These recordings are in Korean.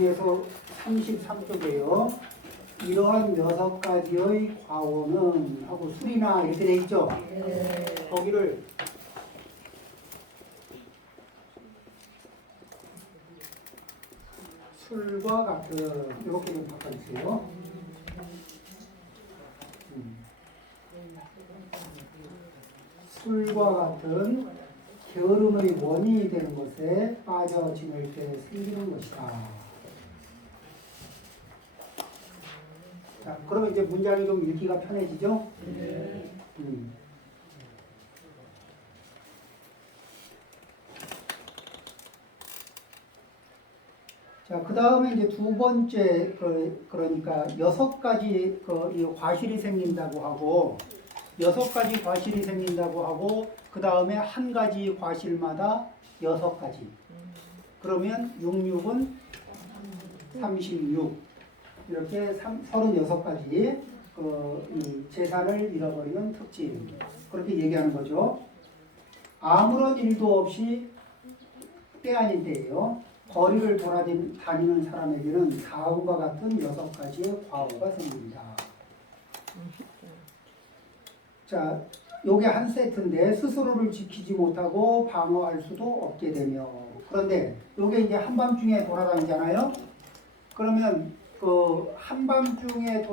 에서 33쪽이에요. 이러한 6가지의 과오는 하고 술이나 이렇게 돼 있죠. 거기를 술과 같은 이렇게 좀 바꿔주세요. 술과 같은 게으름의 원인이 되는 것에 빠져 지낼 때 생기는 것이다. 자, 그러면 이제 문장이 좀 읽기가 편해지죠? 자, 그 다음에 이제 두 번째, 그러니까 6가지 이 과실이 생긴다고 하고, 6가지 과실이 생긴다고 하고, 그 다음에 한 가지 과실마다 6가지. 그러면 66은 36. 이렇게 36가지 이 재산을 잃어버리는 특징. 그렇게 얘기하는 거죠. 아무런 일도 없이 때 아닌 때예요. 거리를 돌아다니는 사람에게는 다음과 같은 6가지의 과오가 생깁니다. 자, 요게 한 세트인데 스스로를 지키지 못하고 방어할 수도 없게 되며, 그런데 요게 이제 한밤중에 돌아다니잖아요. 그러면 그 한밤중에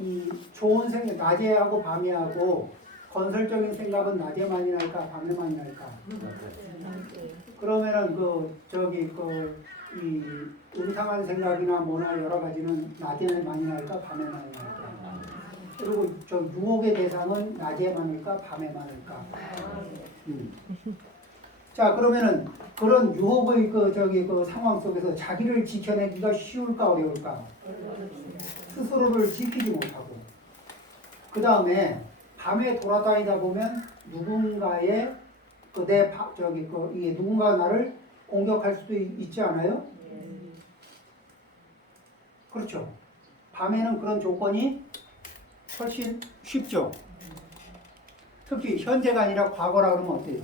이 좋은 생각, 낮에 하고 밤에 하고 건설적인 생각은 낮에만이 날까 밤에만이 날까? 그러면은 이 음탕한 생각이나 뭐나 여러 가지는 낮에 많이 날까 밤에 많이 날까? 그리고 저 유혹의 대상은 낮에 많을까 밤에 많을까? 자, 그러면은 그런 유혹의 그 상황 속에서 자기를 지켜내기가 쉬울까 어려울까? 스스로를 지키지 못하고. 그 다음에 밤에 돌아다니다 보면 누군가의 누군가 나를 공격할 수도 있지 않아요? 그렇죠. 밤에는 그런 조건이 훨씬 쉽죠. 특히 현재가 아니라 과거라 그러면 어때요?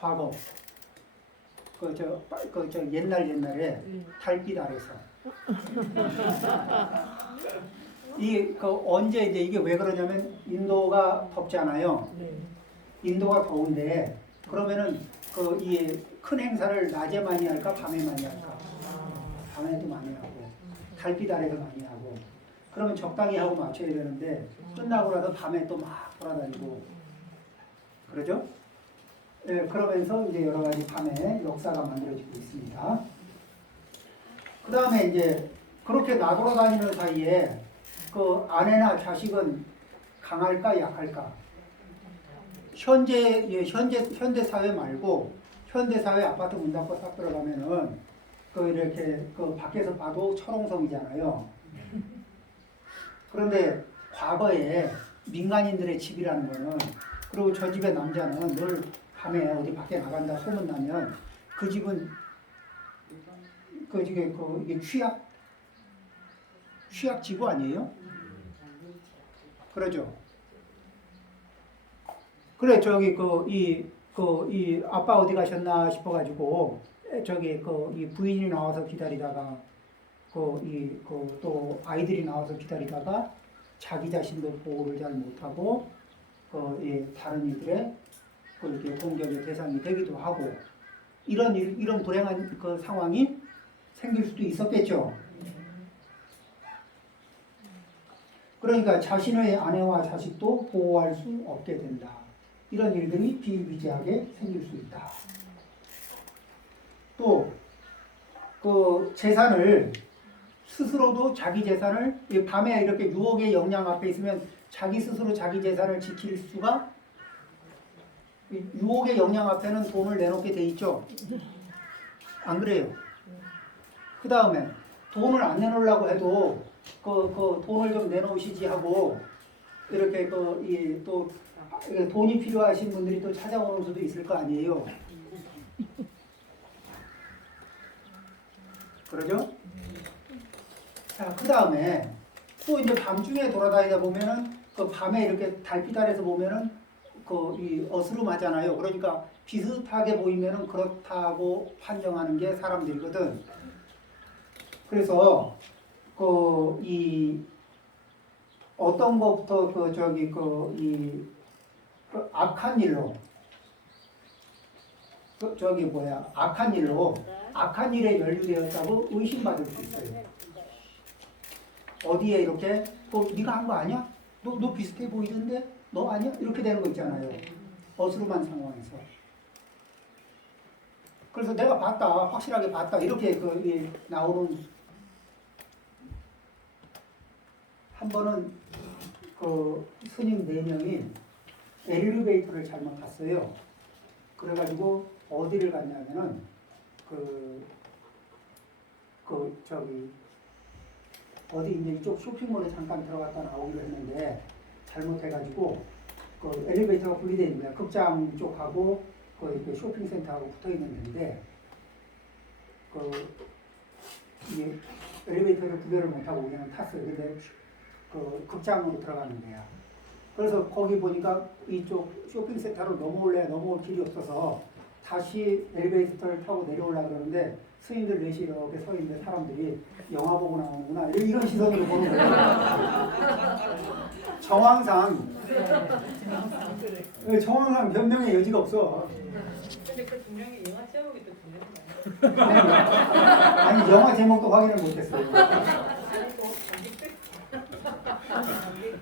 과거. 옛날에 달빛 아래서. 언제 이게 왜 그러냐면 인도가 덥잖아요. 인도가 더운데 그러면은 이 큰 행사를 낮에 많이 할까 밤에 많이 할까? 밤에도 많이 하고 달빛 아래서 많이 하고 그러면 적당히 하고 맞춰야 되는데 끝나고 나서 밤에 또 막 돌아다니고 그러죠? 네, 그러면서 이제 여러 가지 밤에 역사가 만들어지고 있습니다. 그 다음에 이제 그렇게 나돌아다니는 사이에 그 아내나 자식은 강할까 약할까? 현대 사회 말고 현대 사회 아파트 문 닫고 딱 들어가면은 이렇게 밖에서 봐도 철옹성이잖아요. 그런데 과거에 민간인들의 집이라는 거는 그리고 저 집의 남자는 늘 밤에 어디 밖에 나간다 소문나면 그 집은 이게 취약 지구 아니에요? 그러죠. 그래 이 아빠 어디 가셨나 싶어가지고 이 부인이 나와서 기다리다가 또 아이들이 나와서 기다리다가 자기 자신도 보호를 잘 못하고 다른 이들의 이렇게 공격의 대상이 되기도 하고 이런 불행한 상황이 생길 수도 있었겠죠. 그러니까 자신의 아내와 자식도 보호할 수 없게 된다. 이런 일들이 비일비재하게 생길 수 있다. 또 재산을 스스로도 자기 재산을 밤에 이렇게 유혹의 영향 앞에 있으면 자기 스스로 자기 재산을 지킬 수가 유혹의 영향 앞에는 돈을 내놓게 돼 있죠. 안 그래요? 그 다음에 돈을 안 내놓으려고 해도 돈을 좀 내놓으시지 하고 이렇게 또 돈이 필요하신 분들이 또 찾아오는 수도 있을 거 아니에요. 그러죠? 자, 그 다음에 또 이제 밤중에 돌아다니다 보면은 밤에 이렇게 달빛 아래서 보면은 이 어스름하잖아요. 그러니까 비슷하게 보이면은 그렇다고 판정하는 게 사람들이거든. 그래서 이 어떤 것부터 악한 일로 악한 일에 연루되었다고 의심받을 수 있어요. 어디에 이렇게 네가 한 거 아니야? 너 비슷해 보이던데? 너 아니야? 이렇게 되는 거 있잖아요. 어스름한 상황에서. 그래서 내가 봤다, 확실하게 봤다 이렇게 나오는. 한 번은 스님 4명이 엘리베이터를 잘못 탔어요. 그래가지고 어디를 갔냐면은 어디 이제 이쪽 쇼핑몰에 잠깐 들어갔다 나오기로 했는데 잘못해가지고 엘리베이터가 분리되어 있는 거야. 극장 쪽하고 쇼핑센터하고 붙어 있는 데인데 이 엘리베이터를 구별을 못하고 그냥 탔어요. 근데 극장으로 들어가는 거야. 그래서 거기 보니까 이쪽 쇼핑센터로 넘어올 길이 없어서 다시 엘리베이터를 타고 내려오려고 그러는데 스님들 넷이 이렇게 서 있는데 사람들이 영화 보고 나오는구나 이런 시선으로 보는 거예요. 정황상 변명의 여지가 없어. 근데 그 분명히 영화 제목이 또 분명한 거 아니에요? 아니 영화 제목도 확인을 못했어요.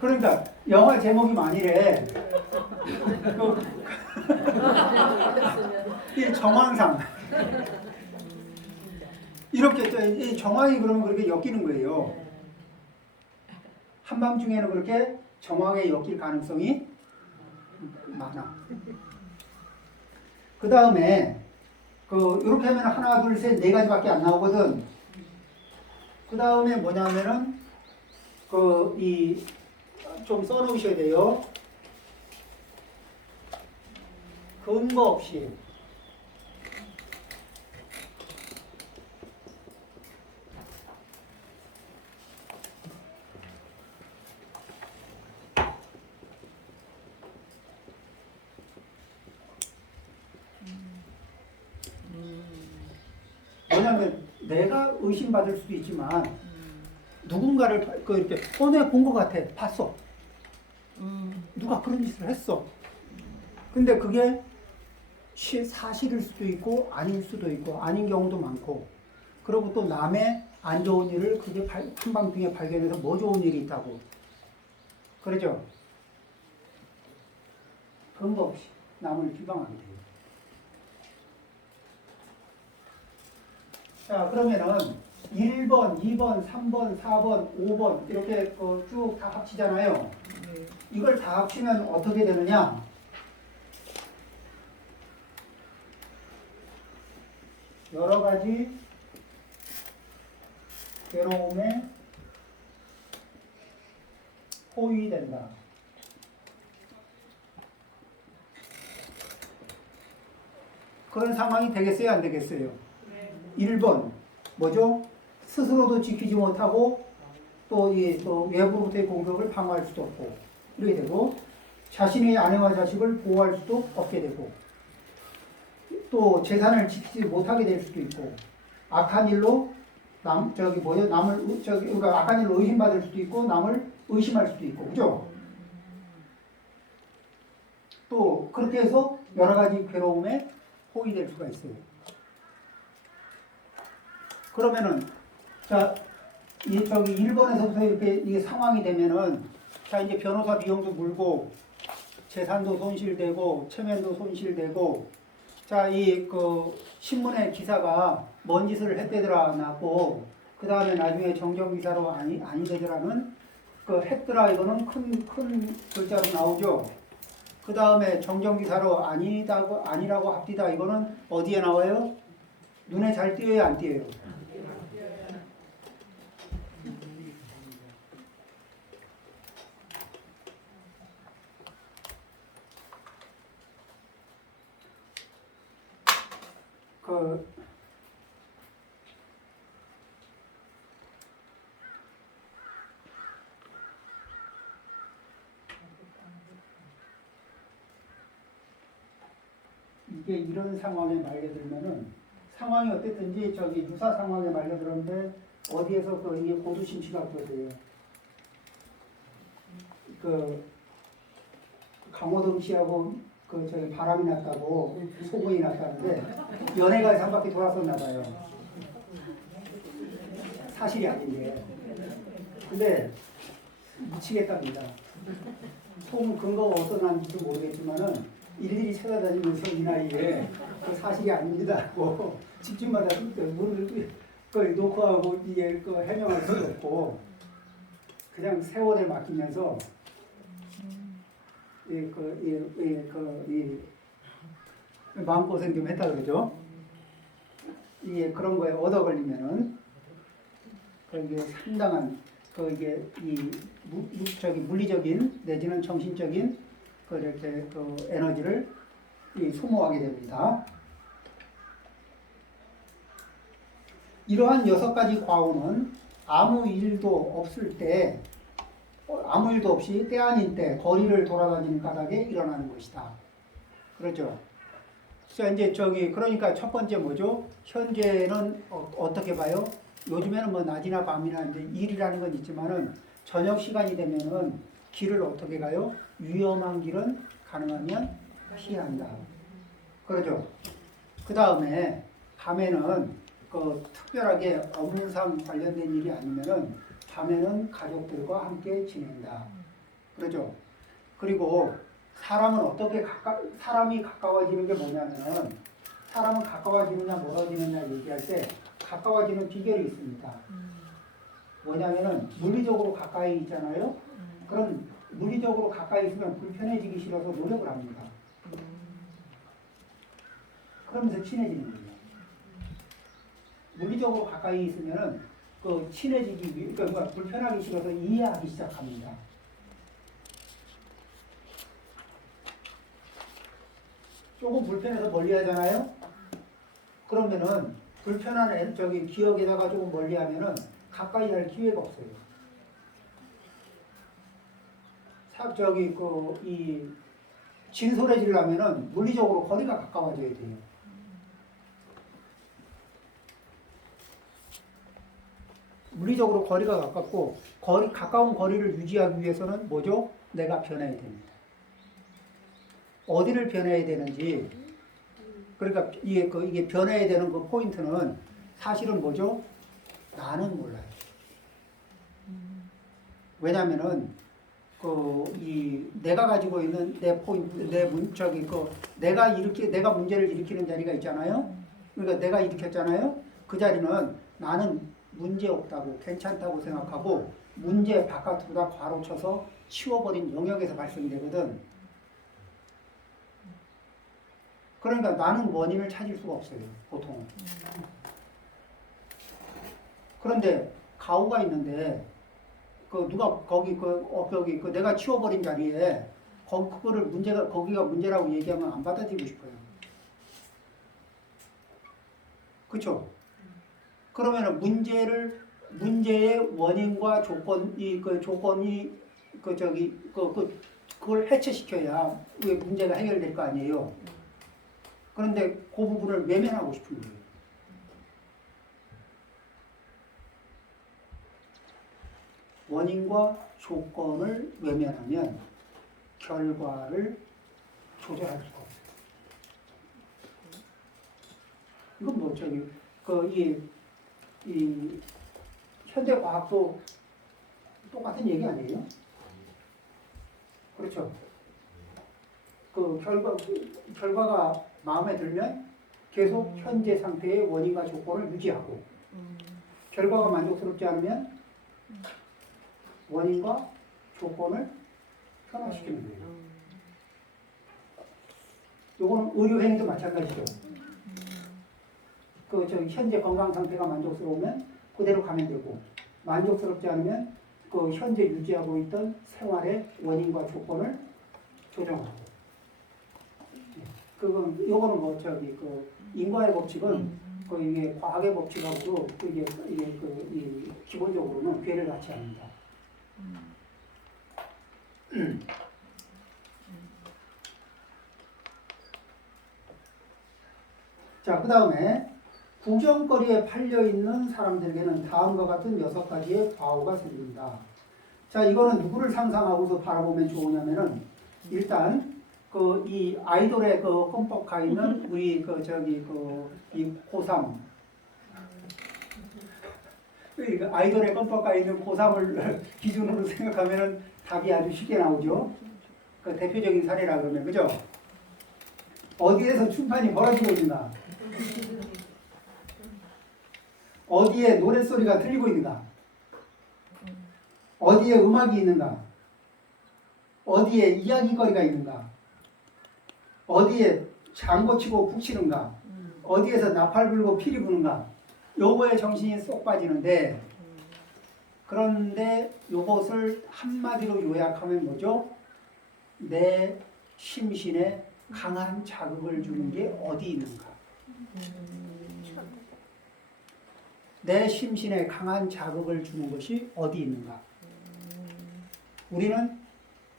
그러니까 영화 제목이 만일에 이 정황상 이렇게 이 정황이 그러면 그렇게 엮이는 거예요. 한밤중에는 그렇게 정황에 엮일 가능성이 많아. 그 다음에 이렇게 하면 하나, 둘, 셋, 네 가지밖에 안 나오거든. 그 다음에 뭐냐면은 좀 써놓으셔야 돼요. 근거 없이. 뭐냐면 내가 의심받을 수도 있지만 누군가를 이렇게 내가 본 것 같아. 봤어. 누가 그런 짓을 했어. 근데 그게 사실일 수도 있고 아닐 수도 있고 아닌 경우도 많고 그리고 또 남의 안 좋은 일을 그게 한밤중에 발견해서 뭐 좋은 일이 있다고 그러죠. 근거 없이 남을 비방하게 돼요. 자 그러면은 1번, 2번, 3번, 4번, 5번 이렇게 쭉 다 합치잖아요. 이걸 다 합치면 어떻게 되느냐? 여러 가지 괴로움에 포위된다. 그런 상황이 되겠어요? 안 되겠어요? 1번 뭐죠? 스스로도 지키지 못하고 또 외부로부터의 공격을 방어할 수도 없고 이렇게 되고 자신의 아내와 자식을 보호할 수도 없게 되고 또 재산을 지키지 못하게 될 수도 있고 악한 일로 그러니까 악한 일로 의심받을 수도 있고 남을 의심할 수도 있고 그죠? 또 그렇게 해서 여러 가지 괴로움에 포위될 수가 있어요. 그러면은 자, 1번에서부터 이렇게 이게 상황이 되면은 자 이제 변호사 비용도 물고 재산도 손실되고 체면도 손실되고 자 이 신문의 기사가 뭔 짓을 했대더라 나고 그 다음에 나중에 정정기사로 아니 되더라는 했더라 이거는 큰 글자로 나오죠. 그 다음에 정정기사로 아니라고 합디다 이거는 어디에 나와요? 눈에 잘 띄어요 안 띄어요? 이게 이런 상황에 말려들면은 상황이 어땠든지 저기 유사 상황에 말려들었는데 어디에서 그 이게 고두심씨가 없어져요. 그 강호동 씨하고 그 저기 바람이 났다고 소문이 났다는데 연애가 3바퀴 돌았었나 봐요. 사실이 아닌데. 근데 미치겠답니다. 소문 근거가 어떤 한지도 모르겠지만은 일일이 찾아다니면서 이 나이에 그 사실이 아닙니다고 집집마다 문을 놓고 하고 이게 그 해명할 수도 없고 그냥 세월에 맡기면서 마음고생 좀 했다 그러죠. 이게 그런 거에 얻어 걸리면은 이게 상당한 이게 저기 물리적인 내지는 정신적인 이렇게 에너지를 소모하게 됩니다. 이러한 6가지 과오는 아무 일도 없을 때, 아무 일도 없이 때 아닌 때 거리를 돌아다니는 까닭에 일어나는 것이다. 그렇죠? 자, 이제 그러니까 첫 번째 뭐죠? 현재는 어떻게 봐요? 요즘에는 뭐 낮이나 밤이나 이제 일이라는 건 있지만은 저녁 시간이 되면은 길을 어떻게 가요? 위험한 길은 가능하면 피한다. 그러죠? 그 다음에 밤에는 특별하게 업무상 관련된 일이 아니면은 밤에는 가족들과 함께 지낸다. 그러죠? 그리고 사람이 가까워지는 게 뭐냐면은 사람은 가까워지느냐 멀어지느냐 얘기할 때 가까워지는 비결이 있습니다. 뭐냐면은 물리적으로 가까이 있잖아요. 그럼 물리적으로 가까이 있으면 불편해지기 싫어서 노력을 합니다. 그러면서 친해지는 거예요. 물리적으로 가까이 있으면은 그러니까 불편하기 싫어서 이해하기 시작합니다. 조금 불편해서 멀리 하잖아요. 그러면은 불편한 기억에다가 조금 멀리 하면은 가까이 할 기회가 없어요. 이 진솔해지려면은 물리적으로 거리가 가까워져야 돼요. 물리적으로 거리가 가깝고 가까운 거리를 유지하기 위해서는 뭐죠? 내가 변해야 됩니다. 어디를 변해야 되는지 그러니까 이게 변해야 되는 그 포인트는 사실은 뭐죠? 나는 몰라요. 왜냐면은 내가 가지고 있는 내 포인트, 내가 문제를 일으키는 자리가 있잖아요. 그러니까 내가 일으켰잖아요. 그 자리는 나는 문제 없다고 괜찮다고 생각하고 문제 바깥으로 다 괄호 쳐서 치워버린 영역에서 발생되거든. 그러니까 나는 원인을 찾을 수가 없어요. 보통. 그런데 가오가 있는데 누가 내가 치워버린 자리에 거기가 문제라고 얘기하면 안 받아들이고 싶어요. 그렇죠? 그러면 문제의 원인과 조건이 그걸 해체시켜야 문제가 해결될 거 아니에요. 그런데 그 부분을 외면하고 싶은 거예요. 원인과 조건을 외면하면 결과를 조절할 수가 없어요. 이건 이 현대 과학도 똑같은 얘기 아니에요? 그렇죠. 결과가 마음에 들면 계속 현재 상태의 원인과 조건을 유지하고 결과가 만족스럽지 않으면 원인과 조건을 변화시키는 거예요. 요거는 의료행위도 마찬가지죠. 현재 건강 상태가 만족스러우면 그대로 가면 되고 만족스럽지 않으면 현재 유지하고 있던 생활의 원인과 조건을 조정하고. 요거는 인과의 법칙은 이게 과학의 법칙하고도 이게 기본적으로는 괴를 갖지 않는다. 자, 그 다음에 구경거리에 팔려있는 사람들에게는 다음과 같은 6가지의 과오가 생깁니다. 자, 이거는 누구를 상상하고서 바라보면 좋으냐면은 일단 그 이 아이돌의 그 껌뻑 가 있는 우리 그 저기 그 이 고3 그 아이돌의 껌뻑 가 있는 고3을 기준으로 생각하면은 답이 아주 쉽게 나오죠. 그 대표적인 사례라 그러면 그죠? 어디에서 춤판이 벌어지고 있는가? 어디에 노랫소리가 들리고 있는가? 어디에 음악이 있는가? 어디에 이야기거리가 있는가? 어디에 장구치고 북치는가? 어디에서 나팔 불고 피리 부는가? 요거에 정신이 쏙 빠지는데 그런데 요것을 한마디로 요약하면 뭐죠? 내 심신에 강한 자극을 주는 게 어디 있는가? 내 심신에 강한 자극을 주는 것이 어디 있는가? 우리는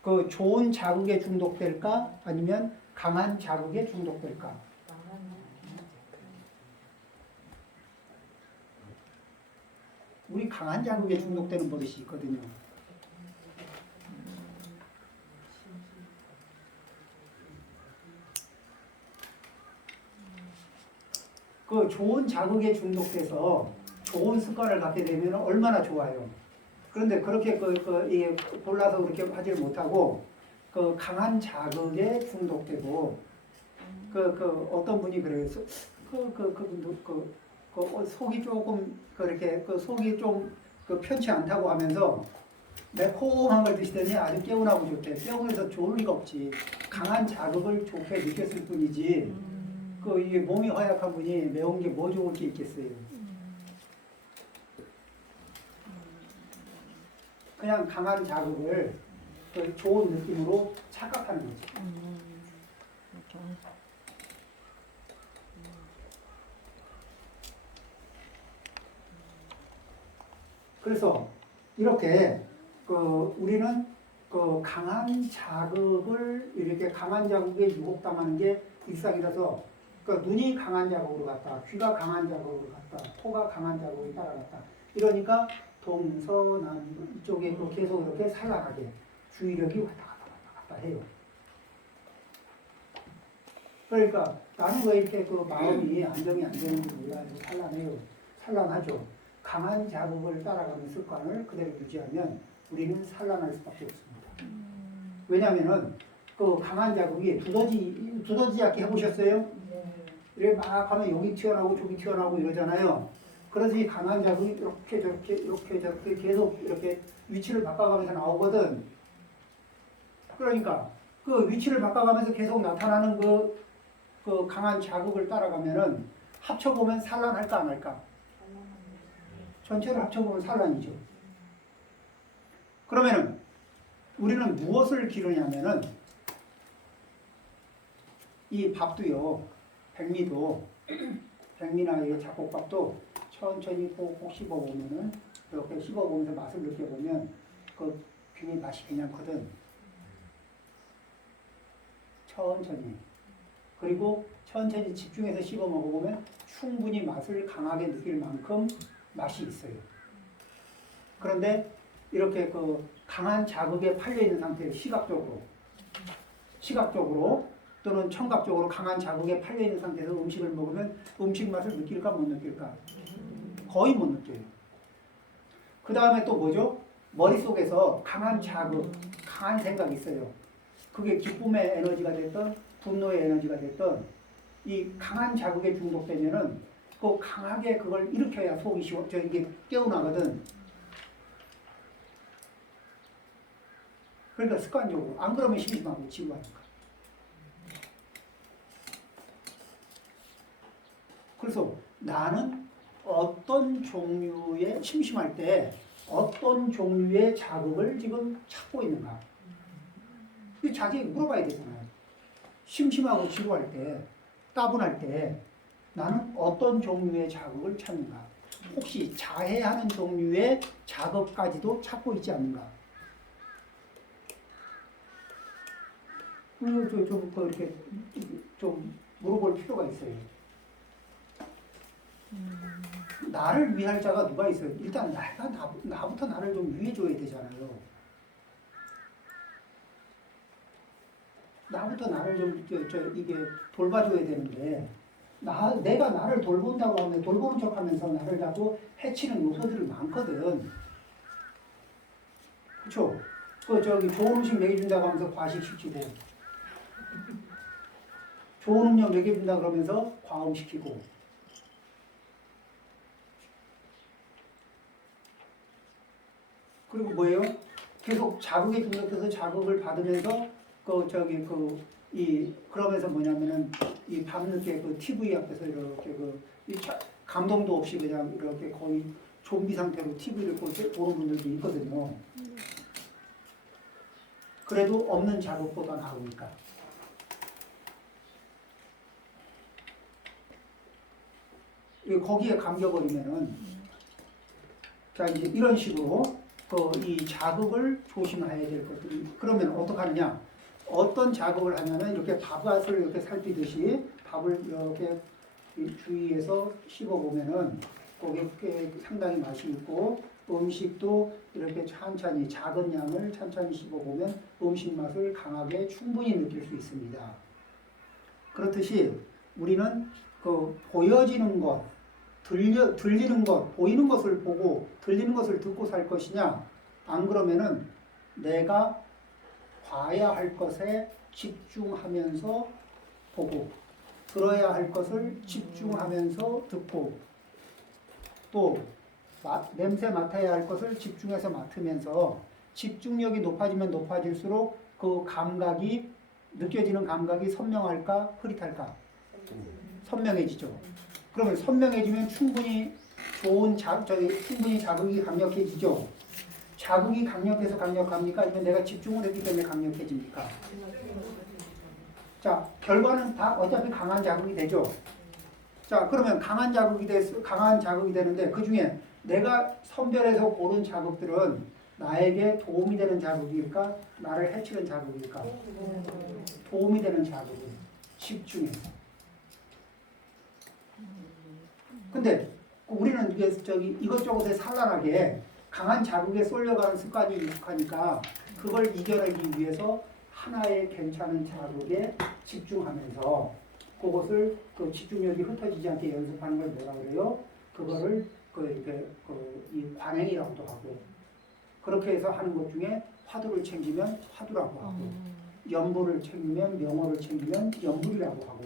그 좋은 자극에 중독될까? 아니면 강한 자극에 중독될까? 우리 강한 자극에 중독되는 버릇이 있거든요. 그 좋은 자극에 중독돼서 좋은 습관을 갖게 되면 얼마나 좋아요. 그런데 그렇게 이게 골라서 그렇게 하질 못하고 그 강한 자극에 중독되고 어떤 분이 그래요. 그분도 속이 조금 그렇게 속이 좀 편치 않다고 하면서 매콤한 걸 드시더니 아주 개운하고 좋대. 개운해서 좋을 리가 없지. 강한 자극을 좋게 느꼈을 뿐이지. 이게 몸이 허약한 분이 매운 게 뭐 좋을 게 있겠어요. 그냥 강한 자극을 좋은 느낌으로 착각하는 거죠. 그래서 이렇게 우리는 강한 자극을 이렇게 강한 자극에 유혹당하는 게 일상이라서 눈이 강한 자극으로 갔다, 귀가 강한 자극으로 갔다, 코가 강한 자극으로 따라갔다. 이러니까 동서남 이쪽에 계속 이렇게 산란하게 주의력이 왔다 갔다 해요. 그러니까 나는 왜 이렇게 마음이 안정이 안 되는지 몰라요. 산란해요. 산란하죠. 강한 자극을 따라가는 습관을 그대로 유지하면 우리는 산란할 수밖에 없습니다. 왜냐하면은 강한 자극이 두더지 얕게 해보셨어요? 이렇게 막 하면 여기 튀어나오고 저기 튀어나오고 이러잖아요. 그래서 이 강한 자극이 이렇게 저렇게 계속 이렇게 위치를 바꿔가면서 나오거든. 그러니까 그 위치를 바꿔가면서 계속 나타나는 그 강한 자극을 따라가면은 합쳐보면 산란할까 안 할까? 전체를 합쳐보면 산란이죠. 그러면은 우리는 무엇을 기르냐면은 이 밥도요, 백미나 이 잡곡밥도 천천히 꼭꼭 씹어보면은 이렇게 씹어보면서 맛을 느껴보면 굉장히 맛이 괜찮거든. 천천히. 그리고 천천히 집중해서 씹어 먹어보면 충분히 맛을 강하게 느낄 만큼 맛이 있어요. 그런데 이렇게 강한 자극에 팔려있는 상태에 시각적으로 또는 청각적으로 강한 자극에 팔려있는 상태에서 음식을 먹으면 음식 맛을 느낄까 못 느낄까? 거의 못 느껴요. 그 다음에 또 뭐죠? 머릿속에서 강한 자극, 강한 생각이 있어요. 그게 기쁨의 에너지가 됐든 분노의 에너지가 됐든 이 강한 자극에 중독되면은 강하게 그걸 일으켜야 속이 이게 깨어나거든. 그러니까 습관적으로 안 그러면 심심하고 지루하니까. 그래서 나는 어떤 종류의 심심할 때 어떤 종류의 자극을 지금 찾고 있는가? 자기에게 물어봐야 되잖아요. 심심하고 지루할 때, 따분할 때 나는 어떤 종류의 자극을 찾는가? 혹시 자해하는 종류의 자극까지도 찾고 있지 않는가? 이렇게 좀 물어볼 필요가 있어요. 나를 위할 자가 누가 있어요? 일단 나부터 나를 좀 위해줘야 되잖아요. 나부터 나를 좀 이게 돌봐줘야 되는데 내가 나를 돌본다고 하면 돌보는 척하면서 나를 자꾸 해치는 요소들이 많거든. 그렇죠? 좋은 음식 먹여준다고 하면서 과식시키고 좋은 음료 먹여준다 그러면서 과음시키고 그리고 뭐예요? 계속 자극에 중독돼서 자극을 받으면서 그러면서 뭐냐면은 이 밤늦게 그 TV 앞에서 이렇게 감동도 없이 그냥 이렇게 거의 좀비 상태로 TV를 보는 분들도 있거든요. 그래도 없는 자극보다 나으니까. 거기에 감겨버리면은 자 이제 이런 식으로 이 자극을 조심해야 될 것들이 그러면 어떡하느냐? 어떤 자극을 하면은 이렇게 밥맛을 이렇게 살피듯이 밥을 이렇게 주위에서 씹어보면은 거기에 상당히 맛이 있고 음식도 이렇게 천천히 작은 양을 천천히 씹어보면 음식 맛을 강하게 충분히 느낄 수 있습니다. 그렇듯이 우리는 보여지는 것, 들리는 것, 보이는 것을 보고 들리는 것을 듣고 살 것이냐? 안 그러면은 내가 봐야 할 것에 집중하면서 보고 들어야 할 것을 집중하면서 듣고 또 냄새 맡아야 할 것을 집중해서 맡으면서 집중력이 높아지면 높아질수록 그 감각이 느껴지는 감각이 선명할까 흐릿할까? 선명해지죠. 그러면 선명해지면 충분히 충분히 자극이 강력해지죠. 자극이 강력해서 강력합니까? 아니면 내가 집중을 했기 때문에 강력해집니까? 자, 결과는 다 어차피 강한 자극이 되죠. 자, 그러면 강한 자극이 되는데 그 중에 내가 선별해서 고른 자극들은 나에게 도움이 되는 자극일까? 나를 해치는 자극일까? 도움이 되는 자극이 집중해서. 근데 우리는 이것저것에 산란하게 강한 자극에 쏠려가는 습관이 익숙하니까 그걸 이겨내기 위해서 하나의 괜찮은 자극에 집중하면서 그것을 집중력이 흩어지지 않게 연습하는 걸 뭐라 그래요? 그거를 이 관행이라고도 하고 그렇게 해서 하는 것 중에 화두를 챙기면 화두라고 하고 염불을 챙기면 명호를 챙기면 염불이라고 하고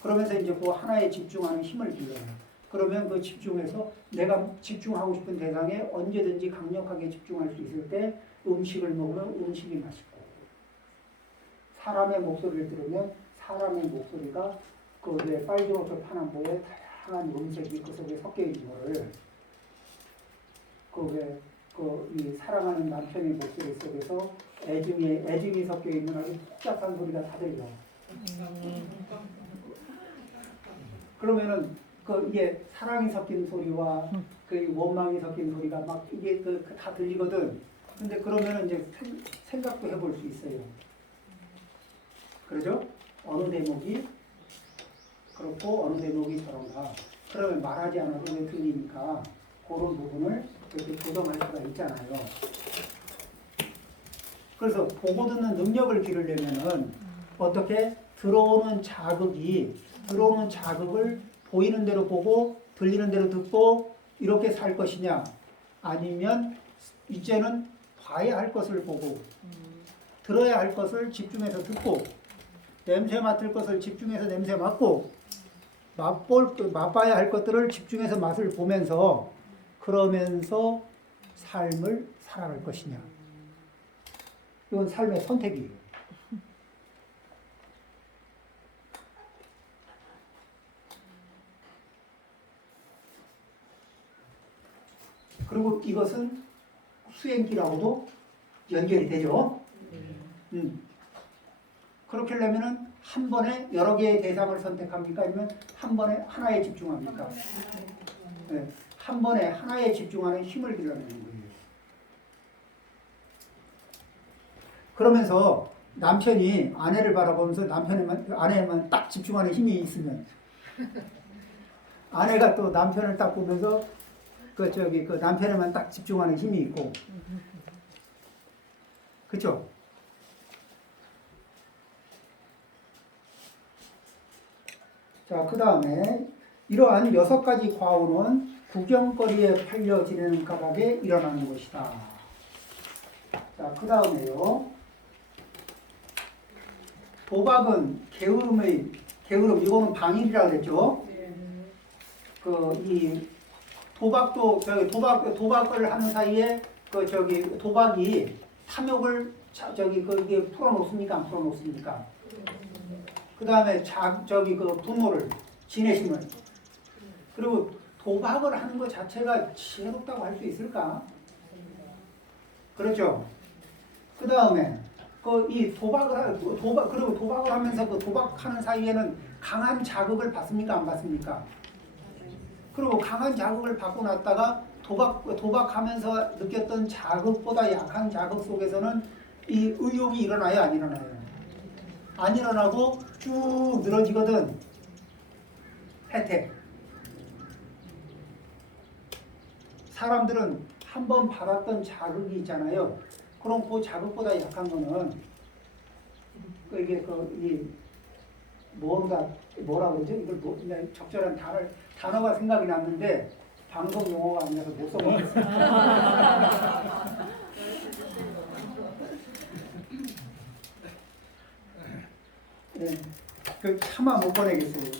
그러면서 이제 그 하나에 집중하는 힘을 길러요. 그러면 그 집중해서 내가 집중하고 싶은 대상에 언제든지 강력하게 집중할 수 있을 때 음식을 먹으면 음식이 맛있고 사람의 목소리를 들으면 사람의 목소리가 왜 빨주노초 파남보에 다양한 음색이 그 속에 섞여 있는 거를 이 사랑하는 남편의 목소리 속에서 애증이 섞여 있는 아주 복잡한 소리가 다 들려. 그러면은 이게 사랑이 섞인 소리와 원망이 섞인 소리가 막 이게 다 들리거든. 근데 그러면은 이제 생각도 해볼 수 있어요. 그러죠? 어느 대목이 그렇고 어느 대목이 저런가. 그러면 말하지 않아도 왜 들리니까 그런 부분을 이렇게 조정할 수가 있잖아요. 그래서 보고 듣는 능력을 기르려면은 어떻게 들어오는 자극을 보이는 대로 보고 들리는 대로 듣고 이렇게 살 것이냐 아니면 이제는 봐야 할 것을 보고 들어야 할 것을 집중해서 듣고 냄새 맡을 것을 집중해서 냄새 맡고 맛봐야 할 것들을 집중해서 맛을 보면서 그러면서 삶을 살아갈 것이냐. 이건 삶의 선택이에요. 그리고 이것은 수행기라고도 연결이 되죠. 그렇게 하려면은 한 번에 여러 개의 대상을 선택합니까? 아니면 한 번에 하나에 집중합니까? 네, 한 번에 하나에 집중하는 힘을 길러내는 거예요. 그러면서 남편이 아내를 바라보면서 아내만 딱 집중하는 힘이 있으면 아내가 또 남편을 딱 보면서 그 남편에만 딱 집중하는 힘이 있고, 그렇죠? 자, 그 다음에 이러한 6가지 과오는 구경거리에 팔려 지내는 까닭에 일어나는 것이다. 자, 그 다음에요. 도박은 게으름, 이거는 방일이라고 그랬죠? 이 도박도, 도박을 하는 사이에, 도박이 탐욕을, 이게 풀어놓습니까? 안 풀어놓습니까? 그 다음에 분노를, 진해심을. 그리고 도박을 하는 것 자체가 지혜롭다고 할 수 있을까? 그렇죠? 그 다음에, 그리고 도박을 하면서 그 도박하는 사이에는 강한 자극을 받습니까? 안 받습니까? 그리고 강한 자극을 받고 났다가 도박하면서 느꼈던 자극보다 약한 자극 속에서는 이 의욕이 일어나요? 안 일어나요? 안 일어나고 쭉 늘어지거든. 혜택. 사람들은 한번 받았던 자극이 있잖아요. 그럼 그 자극보다 약한 거는 뭐라 그러죠? 이걸 적절한 단어가 생각이 났는데 방송 용어가 아니라서 못 써먹었어요. 네, 차마 못 보내겠어요.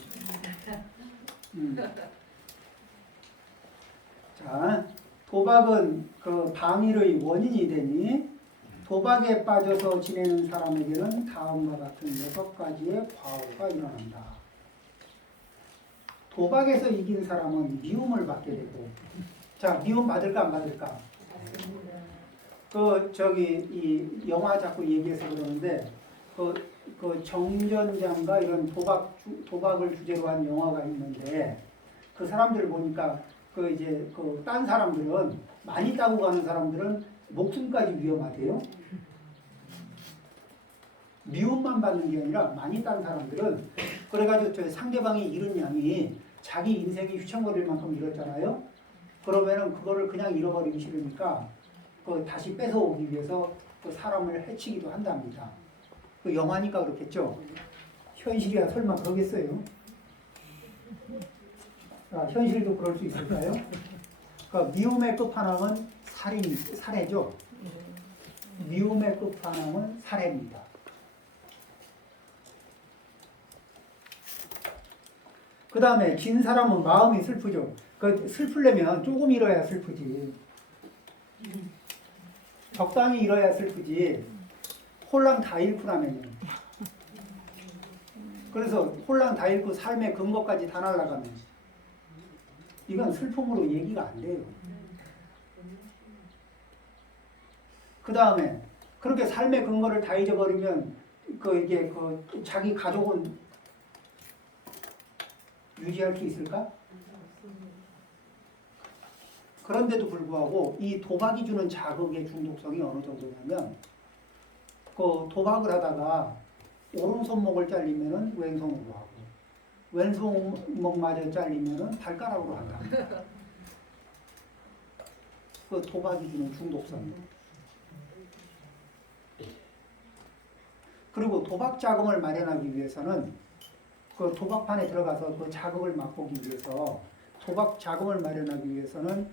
자, 도박은 방일의 원인이 되니 도박에 빠져서 지내는 사람에게는 다음과 같은 6가지의 과오가 일어난다. 도박에서 이긴 사람은 미움을 받게 되고, 자, 미움 받을까 안 받을까? 이 영화 자꾸 얘기해서 그러는데, 정전장과 이런 도박을 주제로 한 영화가 있는데, 그 사람들을 보니까, 딴 사람들은, 많이 따고 가는 사람들은 목숨까지 위험하대요. 미움만 받는 게 아니라 많이 딴 사람들은 그래가지고 상대방이 잃은 양이 자기 인생이 휘청거릴 만큼 잃었잖아요. 그러면은 그거를 그냥 잃어버리기 싫으니까 다시 뺏어오기 위해서 사람을 해치기도 한답니다. 영화니까 그렇겠죠. 현실이야 설마 그러겠어요? 현실도 그럴 수 있을까요? 미움의 끝판왕은 살해죠. 미움의 끝판왕은 살해입니다. 그 다음에 진 사람은 마음이 슬프죠. 슬프려면 조금 잃어야 슬프지. 적당히 잃어야 슬프지. 홀랑 다 잃고나면요. 그래서 홀랑 다 잃고 삶의 근거까지 다 날아가면 이건 슬픔으로 얘기가 안 돼요. 그 다음에 그렇게 삶의 근거를 다 잊어버리면 자기 가족은 유지할 수 있을까? 그런데도 불구하고 이 도박이 주는 자극의 중독성이 어느 정도냐면 도박을 하다가 오른손목을 잘리면은 왼손으로 하고 왼손목마저 잘리면은 발가락으로 한다. 도박이 주는 중독성. 그리고 도박 자금을 마련하기 위해서는 도박판에 들어가서 자금을 맛보기 위해서 도박 자금을 마련하기 위해서는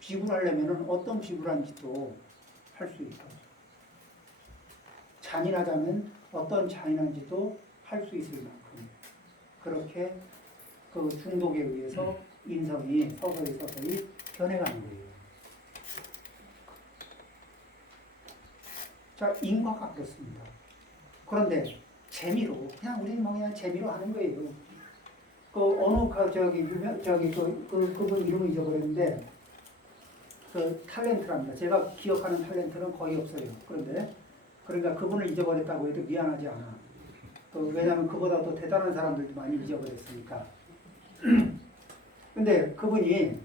비굴하려면은 어떤 비굴한지도 할 수 있다. 잔인하다면 어떤 잔인한지도 할 수 있을 만큼 그렇게 중독에 의해서 인성이 서서히 변해가는 거예요. 자, 인과가 그렇습니다. 그런데 재미로 그냥 우리는 그냥 재미로 하는 거예요. 어느 그분 이름을 잊어버렸는데 탤런트랍니다. 제가 기억하는 탤런트는 거의 없어요. 그러니까 그분을 잊어버렸다고 해도 미안하지 않아. 왜냐하면 그보다 더 대단한 사람들도 많이 잊어버렸으니까. 근데 그분이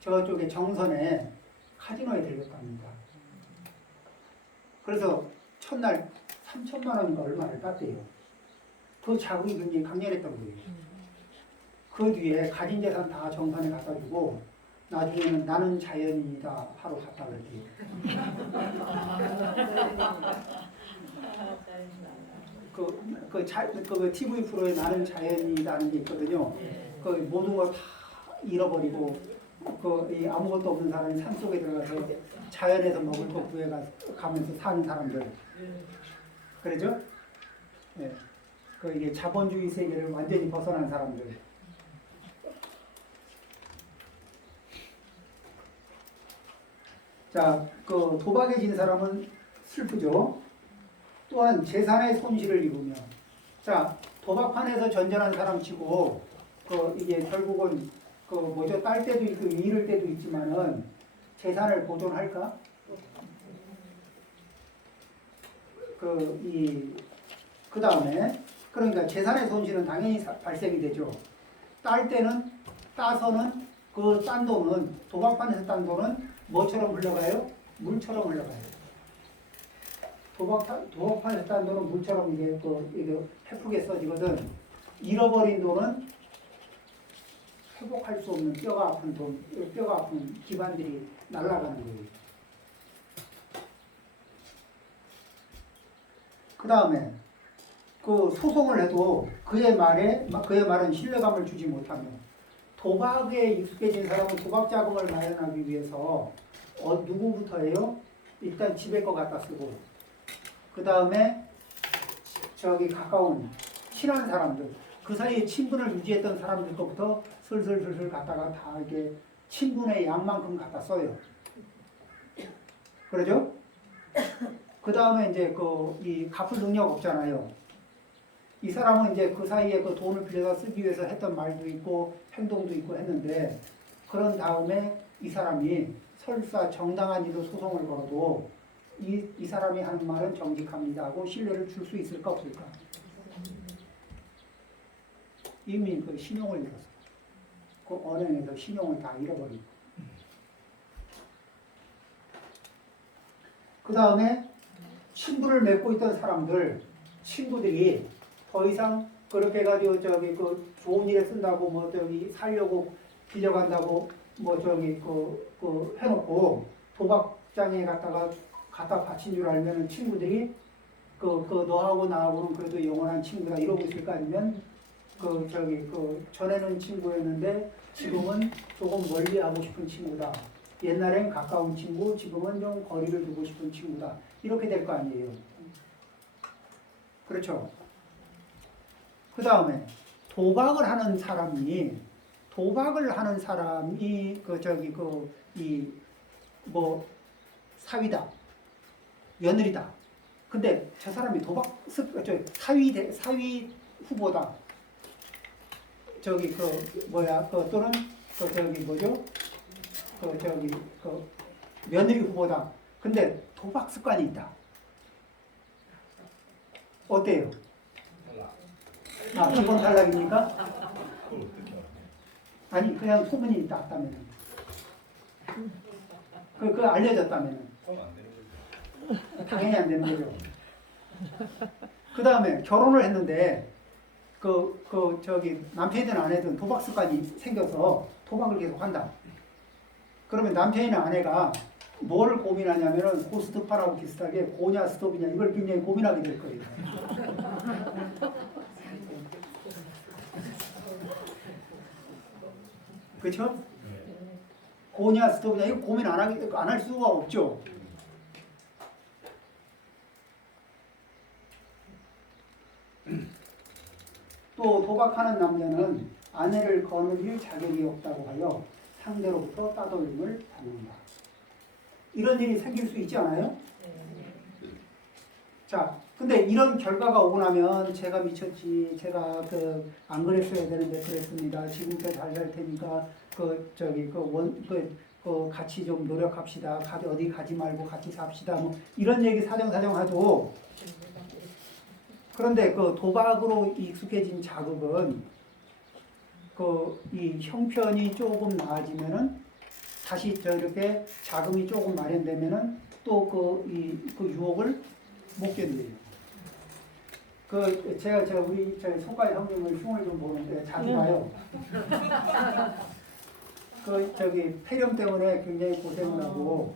저쪽에 정선에 카지노에 들렸답니다. 그래서 첫날 3천만 원인가 얼마를 땄대요. 그 자금이 굉장히 강렬했던 거예요. 그 뒤에 가진 재산 다 정산에 갖다 주고 나중에는 나는 자연인이다 하러 갔다 그랬대요. 그 TV 프로에 나는 자연이라는 게 있거든요. 그 모든 걸 다 잃어버리고 이 아무것도 없는 사람이 산 속에 들어가서 자연에서 먹을 거 구해 가면서 사는 사람들. 그러죠? 예. 그 이게 자본주의 세계를 완전히 벗어난 사람들. 자, 그 도박에 진 사람은 슬프죠. 또한 재산의 손실을 입으며, 자, 도박판에서 전전한 사람 치고, 이게 결국은, 딸 때도 있고, 잃을 때도 있지만은, 재산을 보존할까? 그 다음에, 그러니까 재산의 손실은 당연히 발생이 되죠. 따서는, 그 딴 돈은, 도박판에서 딴 돈은 뭐처럼 흘러가요? 물처럼 흘러가요. 도박판에서 딴 돈은 물처럼 이게 헤프게 써지거든. 잃어버린 돈은 회복할 수 없는 뼈가 아픈 돈, 뼈가 아픈 기반들이 날아가는 거예요. 그 다음에 그 소송을 해도 그의 말은 신뢰감을 주지 못하며 도박에 익숙해진 사람은 도박 자금을 마련하기 위해서 누구부터 해요? 일단 집에 거 갖다 쓰고 그 다음에 가까운 친한 사람들 그 사이에 친분을 유지했던 사람들 거부터 슬슬 갖다가 다 이게 친분의 양만큼 갖다 써요. 그러죠? 그 다음에 이제 이 갚을 능력 없잖아요. 이 사람은 이제 그 사이에 그 돈을 빌려서 쓰기 위해서 했던 말도 있고 행동도 있고 했는데 그런 다음에 이 사람이 설사 정당한 일로 소송을 걸어도 이 사람이 하는 말은 정직합니다 하고 신뢰를 줄 수 있을까 없을까? 이미 그 신용을 잃었어. 그 은행에서 신용을 다 잃어버리고. 그 다음에 친분을 맺고 있던 친구들이 더 이상 그렇게 해가지고 좋은 일에 쓴다고 살려고 빌려간다고 해놓고 도박장에 갖다 바친 줄 알면은 친구들이 너하고 나하고는 그래도 영원한 친구다 이러고 있을까 아니면 전에는 친구였는데 지금은 조금 멀리 하고 싶은 친구다. 옛날엔 가까운 친구, 지금은 좀 거리를 두고 싶은 친구다. 이렇게 될 거 아니에요. 그렇죠? 그 다음에 도박을 하는 사람이 사위다, 며느리다. 근데 저 사람이 사위 후보다. 또는 며느리 후보다. 근데 도박 습관이 있다. 어때요? 기본 탈락입니까? 아니 그냥 소문이 났다면 그 알려졌다면 당연히 안 되는 거죠. 그 다음에 결혼을 했는데 남편이든 아내든 도박 습관이 생겨서 도박을 계속 한다. 그러면 남편이나 아내가 뭐를 고민하냐면은 고스톱하라고 비슷하게 고냐 스톱이냐 이걸 굉장히 고민하게 될 거예요. 그렇죠? 고냐 스톱이냐 이거 고민 안 할 수가 없죠. 또 도박하는 남자는 아내를 거느릴 자격이 없다고 하여 상대로부터 따돌림을 받는다. 이런 일이 생길 수 있지 않아요? 자, 근데 이런 결과가 오고 나면 제가 미쳤지, 제가 안 그랬어야 되는데 그랬습니다. 지금부터 잘 살 테니까 같이 좀 노력합시다. 어디 가지 말고 같이 삽시다. 뭐 이런 얘기 사정하죠. 그런데 도박으로 익숙해진 자극은 이 형편이 조금 나아지면은 다시 이렇게 자금이 조금 마련되면은 또 그 유혹을 못 견뎌요. 제가 우리 속가의 형님을 흉을 좀 보는데 자주 봐요. 폐렴 때문에 굉장히 고생을 하고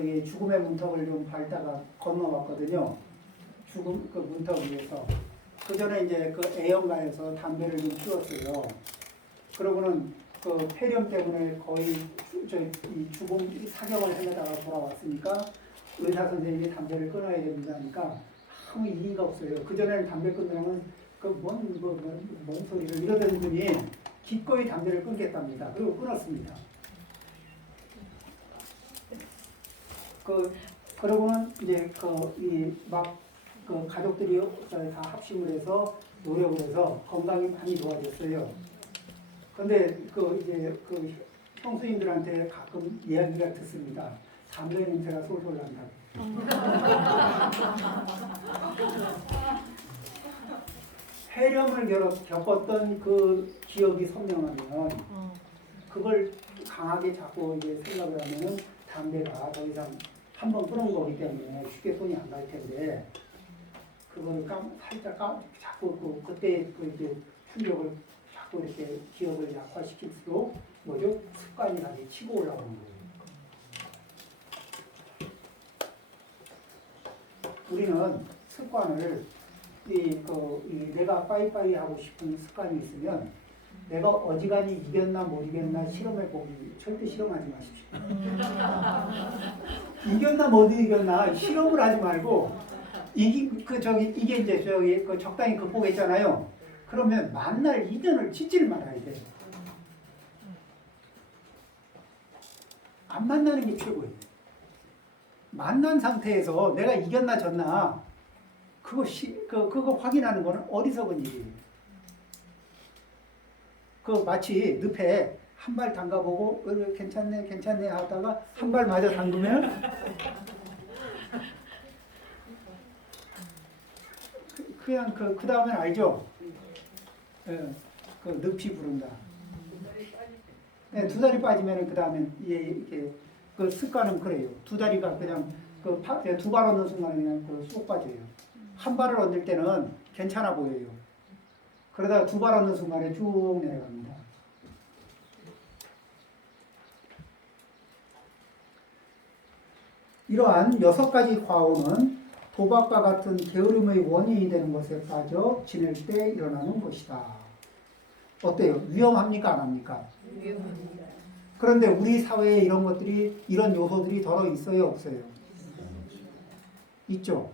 이게 죽음의 문턱을 좀 밟다가 건너왔거든요. 죽음 그 문턱 위에서. 그 전에 이제 애연가에서 담배를 좀 피웠어요. 그러고는 폐렴 때문에 거의 이 죽음 사경을 헤매다가 돌아왔으니까 의사 선생님이 담배를 끊어야 됩니다 하니까 아무 이의가 없어요. 그 전에는 담배 끊으면 뭔 소리를 이러던 분이 기꺼이 담배를 끊겠답니다. 그리고 끊었습니다. 그러고는 이제 가족들이 다 합심을 해서 노력을 해서 건강이 많이 좋아졌어요. 근데 이제 형수님들한테 가끔 이야기가 듣습니다. 담배 냄새가 솔솔 난다고. 폐렴을 겪었던 그 기억이 선명하면 그걸 강하게 자꾸 이제 생각을 하면은 담배가 더 이상 한 번 끊은 거기 때문에 쉽게 손이 안 갈 텐데 그거를 살짝 자꾸 그때 이제 충격을 자꾸 이렇게 기억을 약화시킬수록 뭐죠? 습관이 다시 치고 올라오는 거예요. 우리는 습관을 내가 빠이빠이 하고 싶은 습관이 있으면 내가 어지간히 이겼나 못 이겼나 실험해 보기 절대 실험하지 마십시오. 이겼나 못 이겼나 실험을 하지 말고 이게 이제 적당히 극복했잖아요. 그러면 만날 이견을 짓질 말아야 돼요. 안 만나는 게 최고예요. 만난 상태에서 내가 이겼나 졌나 그거 확인하는 거는 어리석은 일이에요. 마치 늪에 한 발 담가보고 괜찮네 하다가 한 발 맞아 담그면 그냥 그 다음엔 알죠? 늪이 부른다. 네, 두 다리 빠지면 그 다음엔 이렇게 습관은 그래요. 두 다리가 그냥 두 발 얻는 순간에 그냥 쏙 빠져요. 한 발을 얻을 때는 괜찮아 보여요. 그러다가 두 발 얻는 순간에 쭉 내려갑니다. 이러한 6가지 과오는 도박과 같은 게으름의 원인이 되는 것에 빠져 지낼 때 일어나는 것이다. 어때요? 위험합니까? 안 합니까? 위험합니다. 그런데 우리 사회에 이런 요소들이 덜어 있어요? 없어요? 있죠.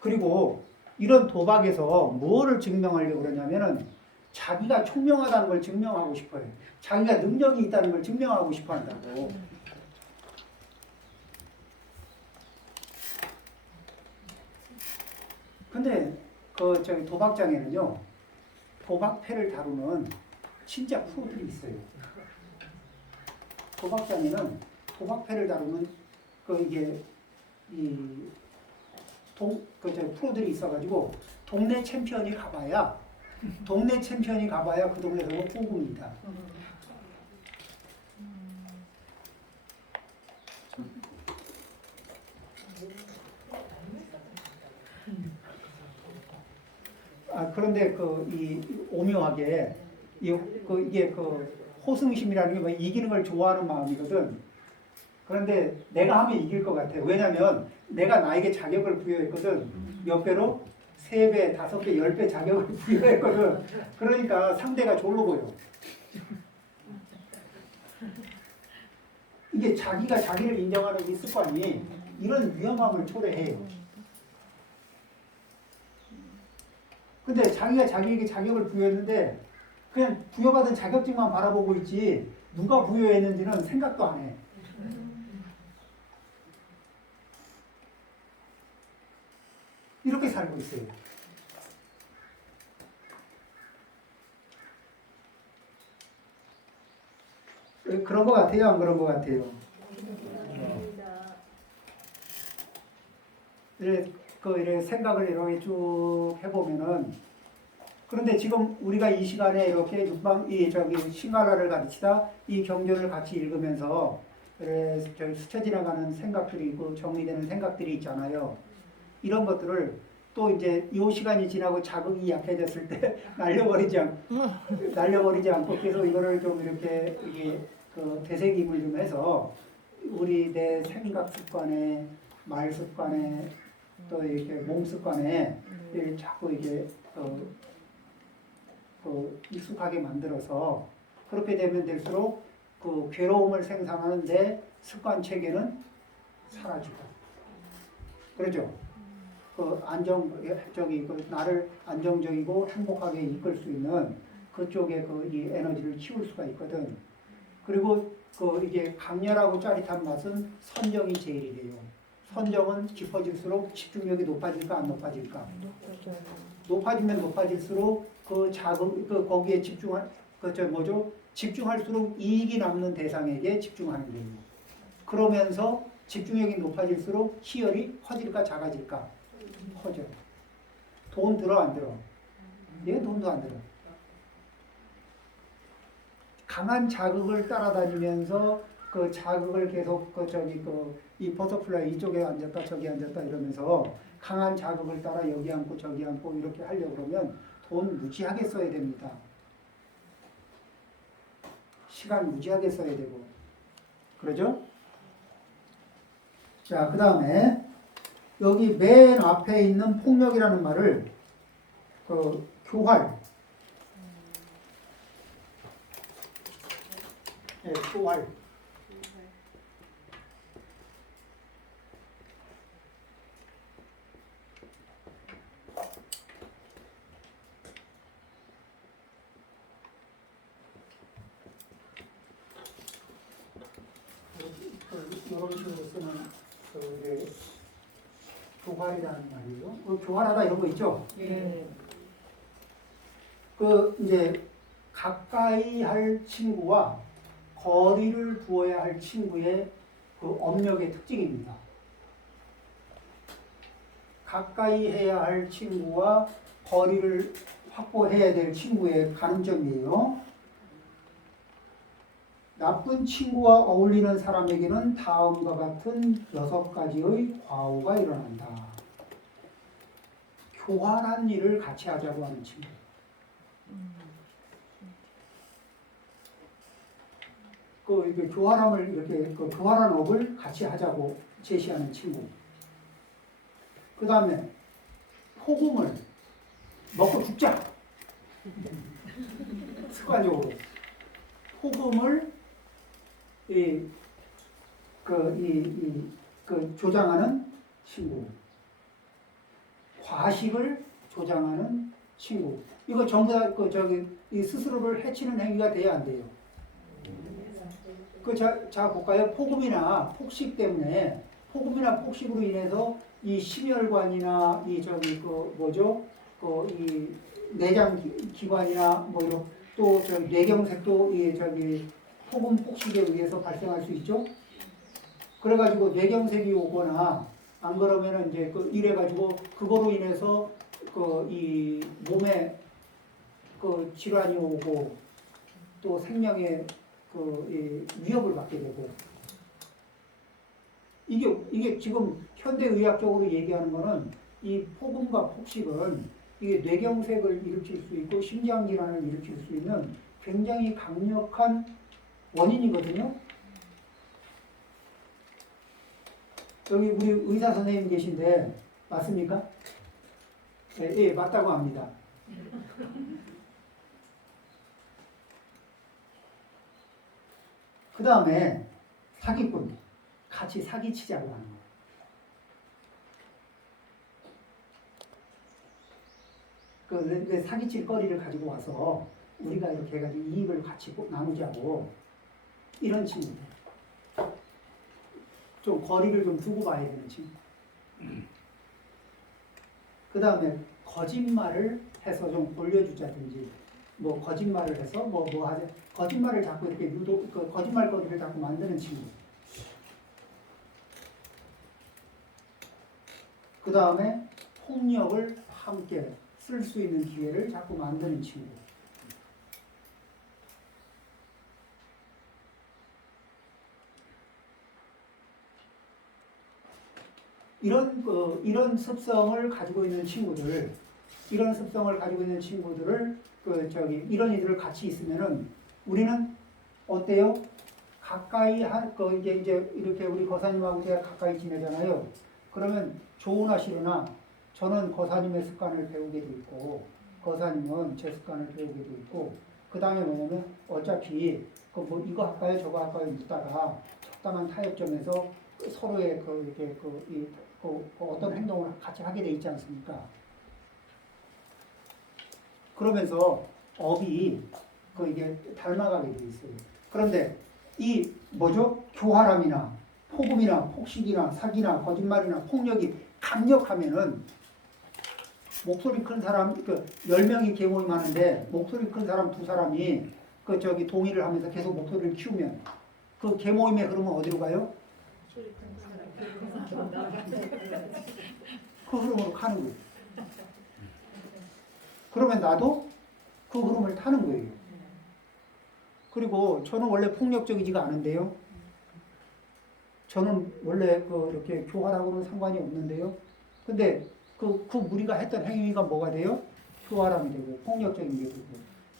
그리고 이런 도박에서 뭐를 증명하려고 그러냐면은 자기가 총명하다는 걸 증명하고 싶어요. 자기가 능력이 있다는 걸 증명하고 싶어 한다고. 근데 도박장에는요, 도박패를 다루는 진짜 프로들이 있어요. 도박장에는 도박패를 다루는 프로들이 있어가지고 동네 챔피언이 가봐야 그 동네에서 호구입니다. 그런데 오묘하게 이게 호승심이라는 게 뭐 이기는 걸 좋아하는 마음이거든. 그런데 내가 하면 이길 것 같아. 왜냐면 내가 나에게 자격을 부여했거든. 몇 배로? 3배, 5배, 10배 자격을 부여했거든. 그러니까 상대가 졸로 보여. 이게 자기가 자기를 인정하는 이 습관이 이런 위험함을 초래해요. 근데 자기가 자기에게 자격을 부여했는데 그냥 부여받은 자격증만 바라보고 있지 누가 부여했는지는 생각도 안 해. 이렇게 살고 있어요. 그런 것 같아요? 안 그런 것 같아요? 이렇게 생각을 이렇게 쭉 해보면은 그런데 지금 우리가 이 시간에 이렇게 싱가라를 가르치다 이 경전을 같이 읽으면서 스쳐 지나가는 생각들이 있고 정리되는 생각들이 있잖아요. 이런 것들을 또 이제 이 시간이 지나고 자극이 약해졌을 때 날려버리지 않고 계속 이거를 좀 이렇게 이게 그 되새김을 좀 해서 우리 내 생각 습관에 말 습관에 또 이렇게 몸 습관에 이렇게 자꾸 이게 익숙하게 만들어서 그렇게 되면 될수록 그 괴로움을 생산하는 내 습관 체계는 사라지고 그렇죠? 그 나를 안정적이고 행복하게 이끌 수 있는 그쪽에 이 에너지를 키울 수가 있거든. 그리고 이게 강렬하고 짜릿한 맛은 선정이 제일이래요. 선정은 깊어질수록 집중력이 높아질까 안 높아질까? 높아지면 높아질수록 거기에 집중할수록 이익이 남는 대상에게 집중하는 거예요. 그러면서 집중력이 높아질수록 희열이 커질까 작아질까? 커져. 돈 들어 안 들어? 얘 돈도 안 들어. 강한 자극을 따라다니면서 그 자극을 계속 이 버터플라이 이쪽에 앉았다 저기 앉았다 이러면서 강한 자극을 따라 여기 앉고 저기 앉고 이렇게 하려고 그러면 돈 무지하게 써야 됩니다. 시간 무지하게 써야 되고 그러죠? 자, 그 다음에 여기 맨 앞에 있는 폭력이라는 말을 교활 교활 이런 식으로 쓰는 교활이라는 말이에요. 교활하다 이런 거 있죠? 예. 이제 가까이 할 친구와 거리를 두어야 할 친구의 업력의 특징입니다. 가까이 해야 할 친구와 거리를 확보해야 될 친구의 가능점이에요. 나쁜 친구와 어울리는 사람에게는 다음과 같은 6가지의 과오가 일어난다. 교활한 일을 같이 하자고 하는 친구. 이렇게 교활함을 이렇게 교활한 업을 같이 하자고 제시하는 친구. 그 다음에 폭음을 먹고 죽자. 습관적으로 폭음을 조장하는 친구. 과식을 조장하는 친구. 이거 전부 다 이 스스로를 해치는 행위가 돼야 안 돼요. 자 볼까요? 폭음이나 폭식 때문에 폭음이나 폭식으로 인해서 이 심혈관이나 이 내장 기관이나 뭐 이런 또 뇌경색도 폭음 폭식에 의해서 발생할 수 있죠. 그래가지고 뇌경색이 오거나 안 그러면은 이제 이래가지고 그거로 인해서 이 몸에 질환이 오고 또 생명에 이 위협을 받게 되고 이게 지금 현대의학적으로 얘기하는 거는 이 폭음과 폭식은 이게 뇌경색을 일으킬 수 있고 심장질환을 일으킬 수 있는 굉장히 강력한 원인이거든요. 여기 우리 의사 선생님 계신데 맞습니까? 예, 맞다고 합니다. 그 다음에 사기꾼, 같이 사기치자고 하는 거예요. 왜 사기칠 거리를 가지고 와서 우리가 이렇게 해가지고 이익을 같이 나누자고 이런 친구들. 좀 거리를 좀 두고 봐야 되는 친구. 그 다음에 거짓말을 해서 좀 돌려주자든지 뭐 거짓말을 해서 뭐 하자. 거짓말을 자꾸 이렇게 거짓말거리를 자꾸 만드는 친구. 그 다음에 폭력을 함께 쓸 수 있는 기회를 자꾸 만드는 친구. 이런 습성을 가지고 있는 친구들, 이런 습성을 가지고 있는 친구들을 이런 이들을 같이 있으면은 우리는 어때요? 가까이 이제 이렇게 우리 거사님하고 제가 가까이 지내잖아요. 그러면 좋으나 싫으나 저는 거사님의 습관을 배우게도 있고 거사님은 제 습관을 배우게도 있고 그 다음에 뭐냐면 어차피 뭐 이거 할까요 저거 할까요 묻다가 적당한 타협점에서 서로의 어떤 행동을 같이 하게 돼 있지 않습니까? 그러면서 업이 이게 닮아가게 돼 있어요. 그런데 이 뭐죠? 교활함이나 폭음이나 폭식이나 사기나 거짓말이나 폭력이 강력하면은 목소리 큰 사람 10명이 계모임하는데 목소리 큰 사람 2사람이 동의를 하면서 계속 목소리를 키우면 그 계모임에 그러면 어디로 가요? 그 흐름으로 가는 거예요. 그러면 나도 그 흐름을 타는 거예요. 그리고 저는 원래 폭력적이지가 않은데요. 저는 원래 이렇게 교활하고는 상관이 없는데요. 근데 그 무리가 했던 행위가 뭐가 돼요? 교활함이 되고 폭력적인 게 되고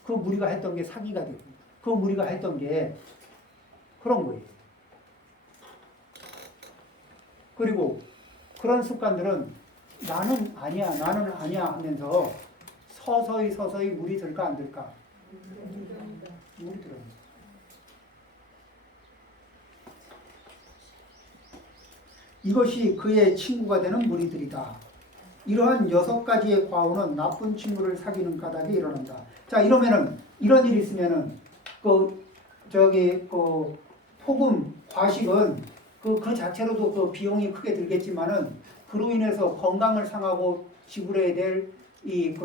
그 무리가 했던 게 사기가 되고 그 무리가 했던 게 그런 거예요. 그리고 그런 습관들은 나는 아니야 하면서 서서히 물이 들까 안 들까? 물이 들어요. 이것이 그의 친구가 되는 무리들이다. 이러한 6가지의 과오는 나쁜 친구를 사귀는 까닭에 일어난다. 자, 이러면은 이런 일이 있으면은 폭음, 과식은 그 자체로도 비용이 크게 들겠지만은 그로 인해서 건강을 상하고 지불해야 될 이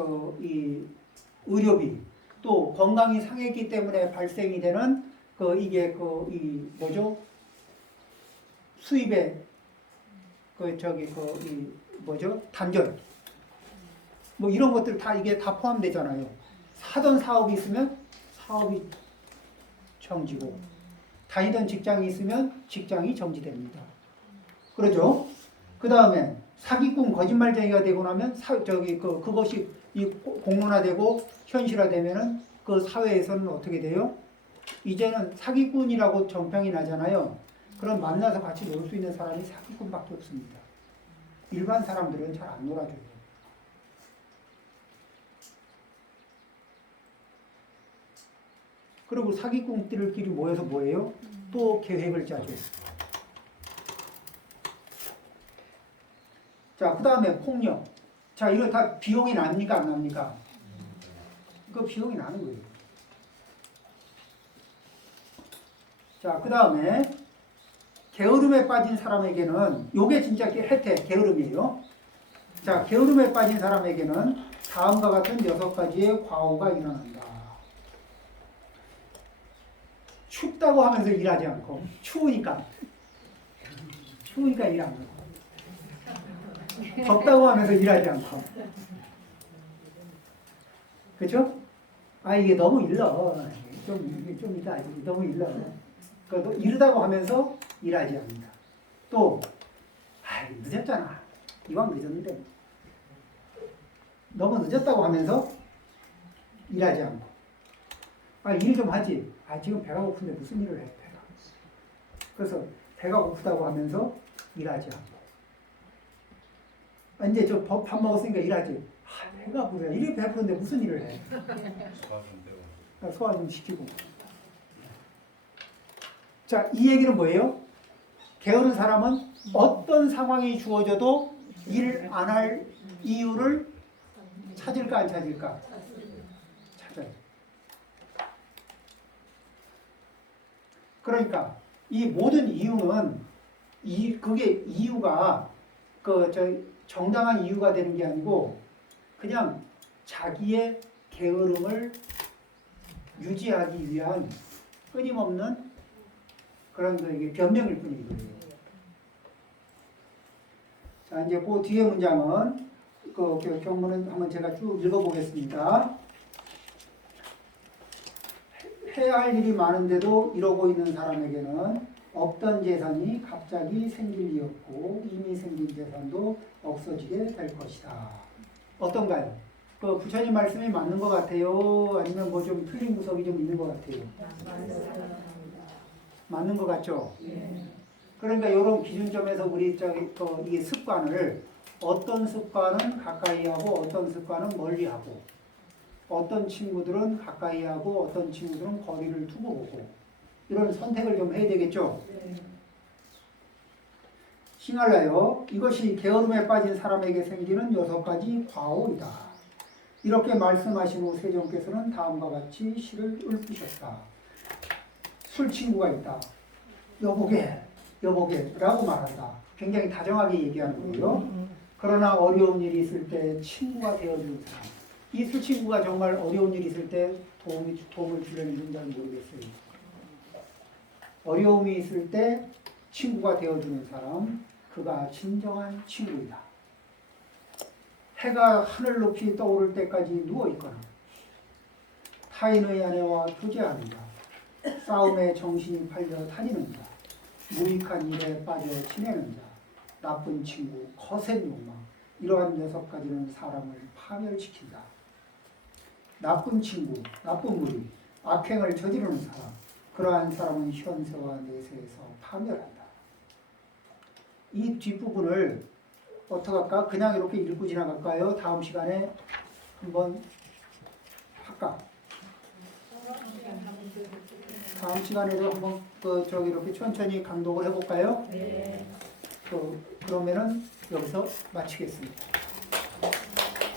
의료비 또 건강이 상했기 때문에 발생이 되는 수입의 단절 뭐 이런 것들 이게 다 포함되잖아요. 하던 사업이 있으면 사업이 정지고 다니던 직장이 있으면 직장이 정지됩니다. 그렇죠? 그 다음에 사기꾼 거짓말쟁이가 되고 나면 그것이 공론화되고 현실화되면은 그 사회에서는 어떻게 돼요? 이제는 사기꾼이라고 정평이 나잖아요. 그럼 만나서 같이 놀 수 있는 사람이 사기꾼밖에 없습니다. 일반 사람들은 잘 안 놀아줘요. 그리고 사기꾼들끼리 모여서 뭐예요? 또 계획을 짜죠. 자, 그 다음에 폭력. 자, 이거 다 비용이 납니까? 안 납니까? 그 비용이 나는 거예요. 자, 그 다음에 게으름에 빠진 사람에게는 요게 진짜 혜택, 게으름이에요. 자, 게으름에 빠진 사람에게는 다음과 같은 6가지의 과오가 일어난다. 춥다고 하면서 일하지 않고 추우니까 일 안 하고 덥다고 하면서 일하지 않고 그렇죠? 이게 너무 일러 좀 이따 너무 일러 이러다고 하면서 일하지 않는다. 또 늦었잖아. 이왕 늦었는데 너무 늦었다고 하면서 일하지 않고 일 좀 하지. 지금 배가 고픈데 무슨 일을 해? 그래서 배가 고프다고 하면서 일하지 않고 이제 저 밥 먹었으니까 일하지. 배가 고프다. 이렇게 배부른데 무슨 일을 해? 소화 좀 시키고. 자, 이 얘기는 뭐예요? 게으른 사람은 어떤 상황이 주어져도 일 안 할 이유를 찾을까 안 찾을까? 찾아요. 그러니까 이 모든 이유는 그게 이유가 정당한 이유가 되는 게 아니고 그냥 자기의 게으름을 유지하기 위한 끊임없는 그런 이게 변명일 뿐이거든요. 자, 이제 그 뒤에 문장은 경문은 한번 제가 쭉 읽어보겠습니다. 해야 할 일이 많은데도 이러고 있는 사람에게는 없던 재산이 갑자기 생길 리 없고 이미 생긴 재산도 없어지게 될 것이다. 어떤가요? 그 부처님 말씀이 맞는 것 같아요? 아니면 뭐 좀 틀린 구석이 좀 있는 것 같아요? 맞는 것 같죠? 그러니까 이런 기준점에서 우리 이게 습관을 어떤 습관은 가까이 하고 어떤 습관은 멀리 하고 어떤 친구들은 가까이 하고 어떤 친구들은 거리를 두고 보고 이런 선택을 좀 해야 되겠죠? 싱할라요. 이것이 게으름에 빠진 사람에게 생기는 6가지 과오이다. 이렇게 말씀하신 후 세종께서는 다음과 같이 시를 읊으셨다. 술 친구가 있다. 여보게, 여보게라고 말한다. 굉장히 다정하게 얘기하는 거예요. 그러나 어려운 일이 있을 때 친구가 되어주는 사람. 이 술 친구가 정말 어려운 일이 있을 때 도움을 주려는지는 잘 모르겠어요. 어려움이 있을 때 친구가 되어주는 사람, 그가 진정한 친구이다. 해가 하늘 높이 떠오를 때까지 누워있거나 타인의 아내와 교제하는 자, 싸움에 정신이 팔려 다니는 자, 무익한 일에 빠져 지내는 자, 나쁜 친구, 거센 욕망, 이러한 6가지는 사람을 파멸시킨다. 나쁜 친구, 나쁜 무리, 악행을 저지르는 사람, 그러한 사람은 현세와 내세에서 파멸한다. 이 뒷부분을 어떻게 할까? 그냥 이렇게 읽고 지나갈까요? 다음 시간에 한번 할까? 다음 시간에도 한번 이렇게 천천히 강독을 해볼까요? 그러면은 여기서 마치겠습니다.